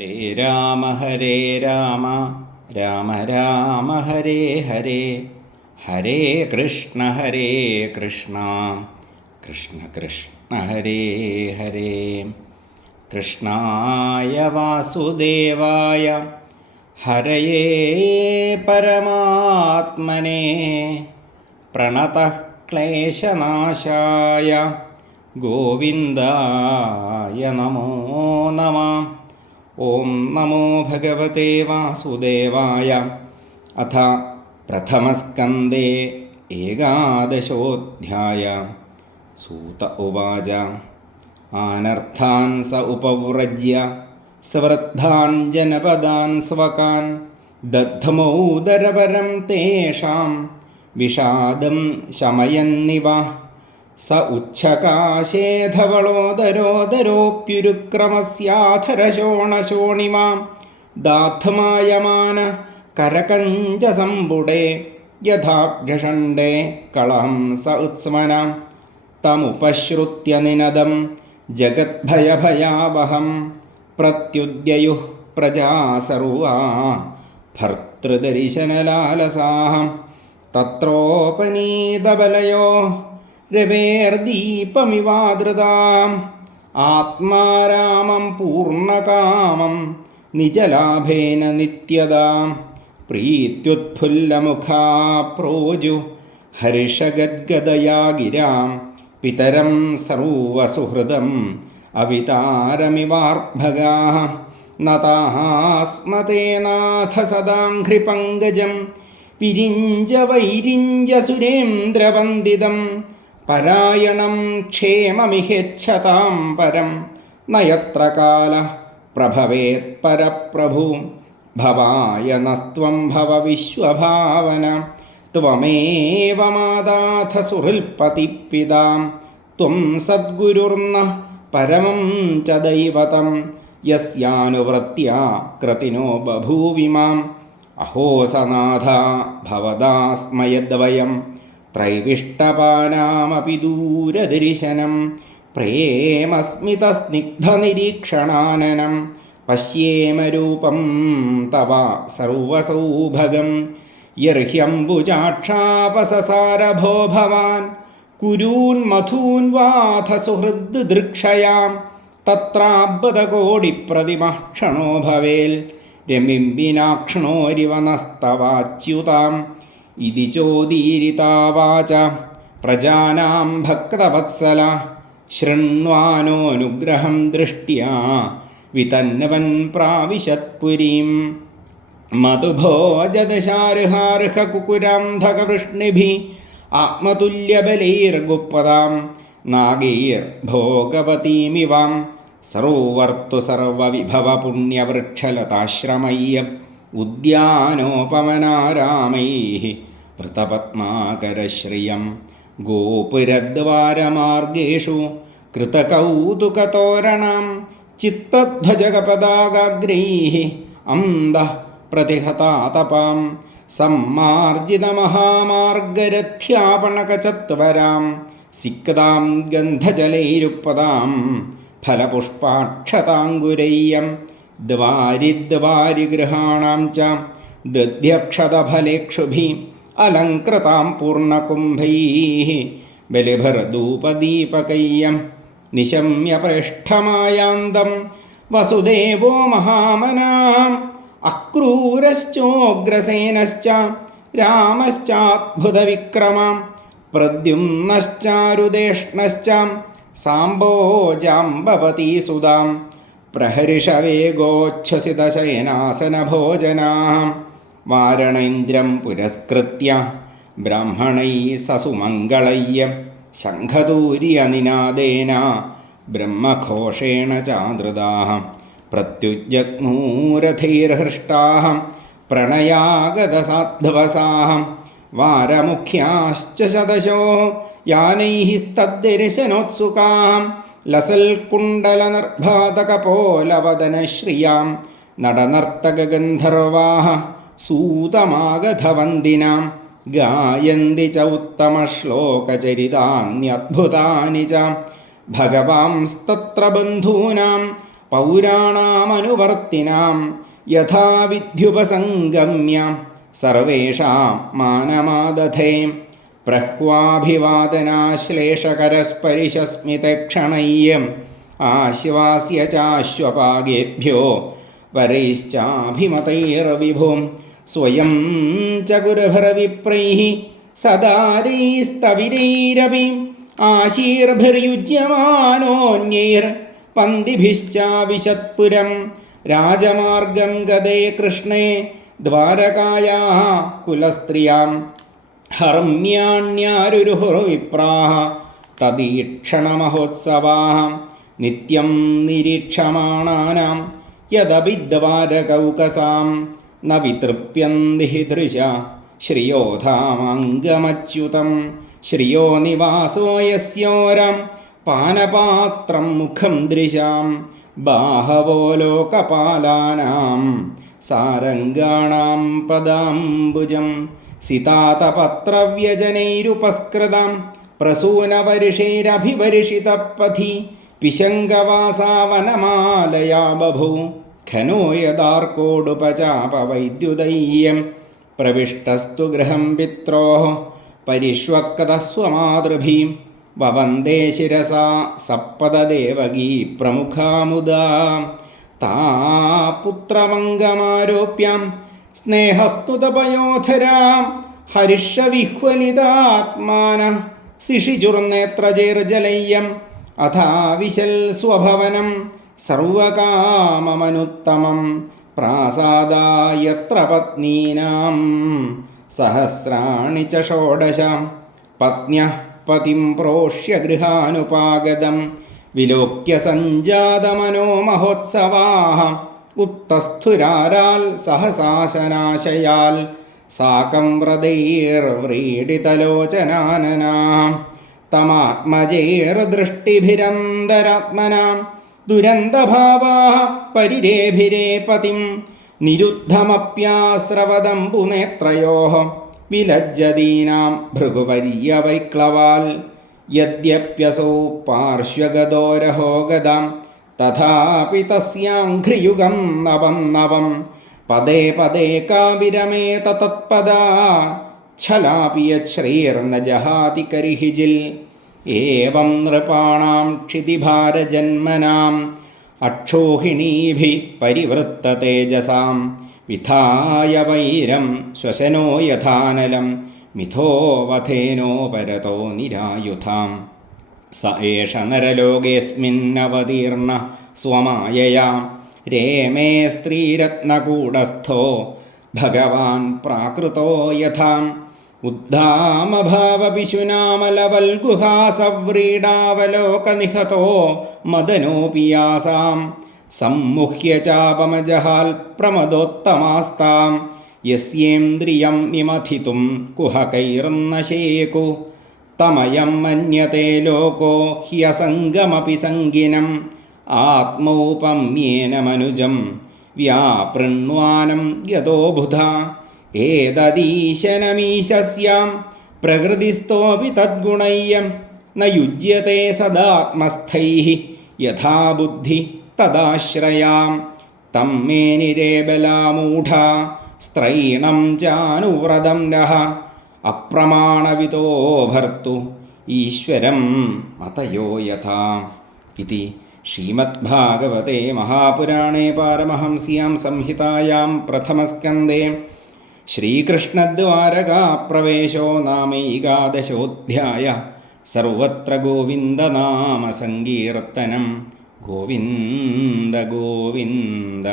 ഹരേ രാമ രാമ രാമ ഹരേ ഹരേ ഹരേ കൃഷ്ണ കൃഷ്ണ കൃഷ്ണ ഹരേ ഹരേ. കൃഷ്ണായ വാസുദേവായ ഹരയേ പരമാത്മനെ പ്രണതഃ ക്ലേശനാശായ ഗോവിന്ദായ നമോ നമഃ. ഓം നമോ ഭഗവതേ വാസുദേവായ. അഥ പ്രഥമസ്കന്ധേ ഏകാദശോऽധ്യായ. സൂത ഉവാച ആനർത്ഥാൻ സ ഉപവ്രജ്യ സ്വൃദ്ധാൻ ജനപദാൻ സ്വകാൻ ദഗ്ധമൗദരപരം തേഷാം വിഷാദം ശമയന്നിവ. സ ഉച്ഛകാശേധവളോദരോദരോപ്യുരുക്രമസ്യാധരശോണശോണിമാം ദാത്മായമാന കരകഞ്ചസമ്പുടേ യഥാഭ്യഷണ്ഡേ കളഹം സ ഉത്സ്മനാം. തമുപശ്രുത്യ നിനദം ജഗദ്ഭയഭയാവഹം പ്രത്യുദ്യയുഃ പ്രജാ സർവാ ഭർതൃദർശനലാലസാഹം. തത്രോപനീതബലയോ രവേർദീപമിവാദൃതാം ആത്മാരാമം പൂർണ്ണകാമം നിജലാഭേന നിത്യതാം. പ്രീത്യുത്ഫുല്ലമുഖാ പ്രോജു ഹർഷഗദ്ഗദയാ ഗിരാം പിതരം സർവസുഹൃദം അവിതാരമിവാർഭഗാഃ. നതാസ്മതേ നാഥ സദാഘ്രിപങ്കജം വിരിഞ്ച വൈരിഞ്ച സുരേന്ദ്രവന്ദിതം. പരായണം ക്ഷേമമിഹെച്ഛതാം പരം നയത്ര കാല പ്രഭവേത് പരപ്രഭു. ഭവായ നസ്ത്വം ഭവ വിശ്വഭാവന ത്വമേവ മാതാഥ സുഹൃൽപതിപിതാം. ത്വം സദ്ഗുരുർന പരമം ച ദൈവതം യസ്യാനുവൃത്യാ കൃതിനോ ബഭൂവിമാം. അഹോ സനാഥ ഭവദാസ്മയദ്വയം ത്രൈവിഷ്ടപാനാമപി ദൂരദർശനം. പ്രേമസ്മിതസ്നിഗ്ധനിരീക്ഷണാനനം പശ്യേമ രൂപം തവ സർവസൗഭഗം. യർഹ്യംബുജാക്ഷാപസസാരഭോ ഭവാൻ കുരൂന്മധൂൻ വാഥ സുഹൃദ് ദൃക്ഷയാം. തത്രാബ്ദകോടിപ്രതിമഃ ക്ഷണോ ഭവേൽ രമിംബിനാക്ഷ്ണോരിവ നസ്തവാച്യുതാം. ഇതി ചോദീരിതാവാച പ്രജാനാം ഭക്തവത്സല ശൃണ്വാനോനുഗ്രഹം ദൃഷ്ട്യാ വിതന്നവൻ പ്രാവിശത്പുരീം. മധുഭോജദശാർഹാർഹകുകുരാന്ധകവൃഷ്ണിഭിः ആത്മതുല്യബലൈർഗുപ്പദാം നാഗൈർഭോഗവതീമിവാം. സർവർതു സർവവിഭവപുണ്യവൃക്ഷലതാശ്രമയ്യ ഉദ്യാനോപമനാരാമൈः വൃതപത്മാകരശ്രിയം. ഗോപുരദ്വാരമാർഗേഷു കൃതകൗതുകതോരണാം ചിത്രധ്വജകപതാകാഗ്രൈः അന്തഃ പ്രതിഹതാതപാം. സമ്മാർജിതമഹാമാർഗരഥ്യാപണകചത്വരാം സിക്താം ഗന്ധജലൈരുപ്പതാം ഫലപുഷ്പാക്ഷതാങ്കുരയ്യം. ദ്വാരിദ്വാരിഗൃഹാണാം ച ദധ്യക്ഷതഫലേക്ഷുഭിः അലങ്കൃതാം പൂർണ്ണകുംഭൈः ബലിഭിർധൂപദീപകയ്യം. നിശമ്യ പൃഷ്ഠമായാന്തം വസുദേവോ മഹാമനാം. അക്രൂരശ്ചോഗ്രസേനശ്ച രാമശ്ചാദ്ഭുതവിക്രമാം. പ്രദ്യുമ്നശ്ചാരുദേഷ്ണശ്ച സാംബോ ജാംബവതീസുതാം. പ്രഹർഷവേഗോച്ഛ്വസിതശയനാസനഭോജനാം. വാരണേന്ദ്രം പുരസ്കൃത്യ ബ്രാഹ്മണൈः സസുമംഗളയ്യ ശംഖതൂര്യനിനാദേന ബ്രഹ്മഘോഷേണ ചാദൃതാഃ. പ്രത്യുജ്ജഗ്മൂരഥൈർഹൃഷ്ടാഃ പ്രണയാഗതസാധ്വസാഃ. വാരമുഖ്യാശ്ച ശതശോ യാനൈः തദ്ദർശനോത്സുകാഃ. ലസൽകുണ്ടലനിർഭാതകപോലവദനശ്രിയാം നടനർത്തകഗന്ധർവാः സൂതമാഗധവന്ദിനാം. ഗായന്തി ച ഉത്തമശ്ലോകചരിതാന്യദ്ഭുതാനി ച. ഭഗവാംസ്തത്ര ബന്ധൂനാം പൗരാണാമനുവർത്തിനാം യഥാ വിദ്യുപസംഗമ്യ സർവേഷാം മാനമാദധേ പ്രഹ്വാഭിവാദനാശ്ലേഷകരസ്പരിശസ്മിതക്ഷണയ്യം ആശ്വാസ്യ ചാശ്വപാഗേഭ്യോ വരൈശ്ചാഭിമതൈർവിഭും സ്വയം ച ഗുരുഭിർവിപ്രൈഃ സദാരൈസ്തവിരൈരപി ആശീർഭിർയുജ്യമാനോന്യൈർ പന്തിഭിശ്ചാവിശത്പുരം രാജമാർഗം ഗതേ കൃഷ്ണേ ദ്വാരകായാः കുലസ്ത്രിയാം ഹർമ്യാണ്യാരുരുഹുർവിപ്രാः തദീക്ഷണമഹോത്സവാः നിത്യം നിരീക്ഷമാണാനാം യദഭിദ്വാരകൗകസാം ന വിതൃപ്യന്തി ദൃശ ശ്രിയോധാമംഗമച്യുതം ശ്രിയോ നിവാസോ യസ്യോരം പാനപാത്രം മുഖം ദൃശാം ബാഹവോ ലോകപാലാനാം സാരംഗാണാം പദാംബുജം സിതാതപത്രവ്യജനൈരുപസ്കൃതം പ്രസൂനപരിഷേരഭിവർഷിതപഥി പിശങ്കവാസാവനമാലയാ ബഭൂ ഘനോ യദാർക്കോടുപചാപവൈദ്യുതയ്യം പ്രവിഷ്ടസ്തു ഗൃഹം പിത്രോः പരിഷ്വക്തസ്വമാതൃഭിः വവന്ദേ ശിരസാ സപ്പദദേവകീ പ്രമുഖാമുദാ താ പുത്രമംഗമാരോപ്യം സ്നേഹസ്തുതപയോധരാം ഹരിഷവിഹ്വലിതാത്മാനഃ ശിഷിചുർനേത്രജൈർജലയ്യം അഥാവിശൽ സ്വഭവനം സർവകാമമനുത്തമം പ്രാസാദായത്ര പത്നീനാം സഹസ്രാണി ച ഷോഡശ പത്ന്യഃ പതിം പ്രോഷ്യ ഗൃഹാനുപാഗതം വിലോക്യ സഞ്ജാതമനോ മഹോത്സവാഃ ഉത്തസ്ഥുരാരാൽ സഹസാശനാശയാൽ സാകം വ്രതൈർവ്രീഡിതലോചനാനനാം തമാത്മജൈർദൃഷ്ടിഭിരന്തരാത്മനാം ദുരന്തഭാവാഃ പരിരേഭിരേ പതിം നിരുദ്ധമപ്യാസ്രവദംബുനേത്രയോഃ വിലജ്ജതീനാം ഭൃഗുപര്യവൈക്ലവാൽ യദ്യപ്യസൗ പാർശ്വഗതോരഹോ ഗതാം തഥാപി തസ്യാഘ്രിയുഗം നവം നവം പദേ പദേ കാവിരമേത തത്പദാ ഛലാപി യശ്രീർന ജഹാതി കരിഹിജിൽ ഏവം നൃപാണാം ക്ഷിതിഭാരജന്മനാം അക്ഷോഹിണീഭിः പരിവൃത്തതേജസാം വിധായ വൈരം ശ്വസനോ യഥാനലം മിഥോവധേനോ പരതോ നിരായുധാം സ ഏഷ നരലോകേസ്മിന്നവതീർണ സ്വമായയാ രേമേ സ്ത്രീരത്നകൂടസ്ഥോ ഭഗവാൻ പ്രാകൃതോ യഥാ ഉദ്ധാമഭാവപിശുനാമലവൽഗുഹാസവ്രീഡാവലോകനിഹതോ മദനോപി യാസാം സമ്മുഹ്യ ചാപമജഹാൽ പ്രമദോത്തമാസ്താം യസ്യേന്ദ്രിയം വിമഥിതും കുഹകൈർന്നശേകു തമയം മന്യത്തെ ലോകോ ഹ്യസംഗമപി സംഗിനം ആത്മൗപമ്യേന മനുജം വ്യാപൃണ്വാനം യതോ ബുധാ ഏതദീശനമീശസ്യാം പ്രകൃതിസ്ഥോപി തദ്ഗുണയ്യം ന യുജ്യത്തെ സദാത്മസ്ഥൈഃ യഥാ ബുദ്ധി തദാശ്രയാം തം മേ നിരേബലാമൂഢാ സ്ത്രൈണം ചാനുവ്രതം നഃ അപ്രമാണവിതോ ഭർത്തു ഈശ്വരം മതയോ യഥാ ഇതി ശ്രീമദ്ഭാഗവതേ മഹാപുരാണേ പാരമഹംസ്യാം സംഹിതായാം പ്രഥമസ്കന്ധേ ശ്രീകൃഷ്ണദ്വാരകാപ്രവേശോ നാമൈകാദശോऽധ്യായ സർവത്ര ഗോവിന്ദനാമസങ്കീർത്തനം ഗോവിന്ദ ഗോവിന്ദ.